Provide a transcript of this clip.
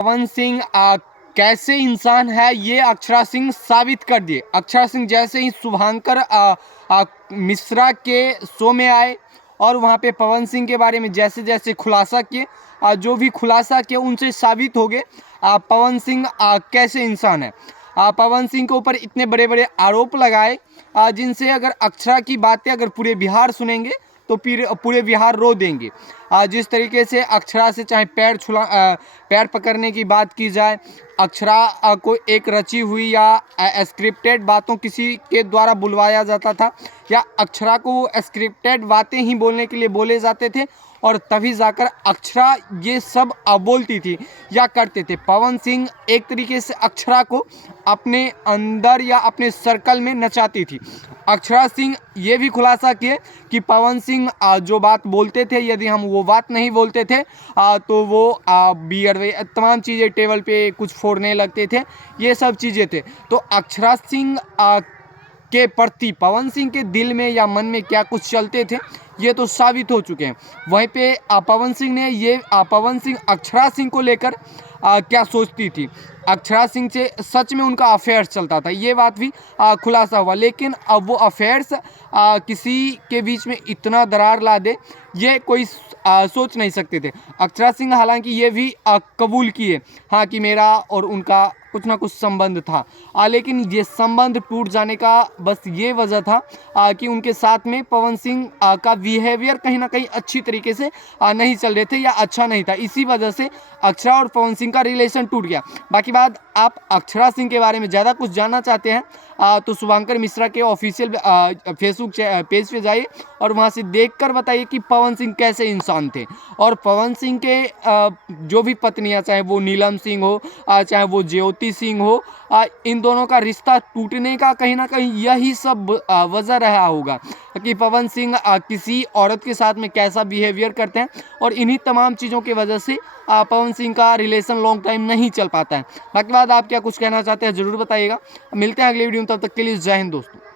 पवन सिंह कैसे इंसान है ये अक्षरा सिंह साबित कर दिए। अक्षरा सिंह जैसे ही शुभांकर मिश्रा के शो में आए और वहाँ पे पवन सिंह के बारे में जैसे जैसे खुलासा किए, जो भी खुलासा किए उनसे साबित हो गए पवन सिंह कैसे इंसान है। पवन सिंह के ऊपर इतने बड़े बड़े आरोप लगाए जिनसे अगर अक्षरा की बातें अगर पूरे बिहार सुनेंगे तो फिर पूरे बिहार रो देंगे। जिस तरीके से अक्षरा से चाहे पैर पकड़ने की बात की जाए, अक्षरा को एक रची हुई या स्क्रिप्टेड बातों किसी के द्वारा बुलवाया जाता था या अक्षरा को स्क्रिप्टेड बातें ही बोलने के लिए बोले जाते थे और तभी जाकर अक्षरा ये सब बोलती थी या करते थे। पवन सिंह एक तरीके से अक्षरा को अपने अंदर या अपने सर्कल में नचाती थी। अक्षरा सिंह ये भी खुलासा किए कि पवन सिंह जो बात बोलते थे, यदि हम वो बात नहीं बोलते थे तो वो बियर तमाम चीज़ें टेबल पे कुछ फोड़ने लगते थे, ये सब चीज़ें थे। तो अक्षरा सिंह के प्रति पवन सिंह के दिल में या मन में क्या कुछ चलते थे ये तो साबित हो चुके हैं। वहीं पे पवन सिंह अक्षरा सिंह को लेकर क्या सोचती थी, अक्षरा सिंह से सच में उनका अफेयर्स चलता था, ये बात भी खुलासा हुआ। लेकिन अब वो अफेयर्स किसी के बीच में इतना दरार ला दे ये कोई सोच नहीं सकते थे। अक्षरा सिंह हालांकि ये भी कबूल किए हाँ कि मेरा और उनका कुछ ना कुछ संबंध था, लेकिन ये संबंध टूट जाने का बस ये वजह था कि उनके साथ में पवन सिंह का बिहेवियर कहीं ना कहीं अच्छी तरीके से नहीं चल रहे थे या अच्छा नहीं था। इसी वजह से अक्षरा और पवन सिंह का रिलेशन टूट गया। बाकी बात आप अक्षरा सिंह के बारे में ज़्यादा कुछ जानना चाहते हैं तो शुभांकर मिश्रा के ऑफिशियल फेसबुक पेज पे जाइए और वहाँ से देखकर बताइए कि पवन सिंह कैसे इंसान थे। और पवन सिंह के जो भी पत्नियां, चाहे वो नीलम सिंह हो चाहे वो ज्योति सिंह हो, इन दोनों का रिश्ता टूटने का कहीं ना कहीं यही सब वजह रहा होगा कि पवन सिंह किसी औरत के साथ में कैसा बिहेवियर करते हैं और इन्हीं तमाम चीज़ों की वजह से पवन सिंह का रिलेशन लॉन्ग टाइम नहीं चल पाता है। बाकी बात आप क्या कुछ कहना चाहते हैं ज़रूर बताइएगा। मिलते हैं अगले वीडियो में, तब तक के लिए जय हिंद दोस्तों।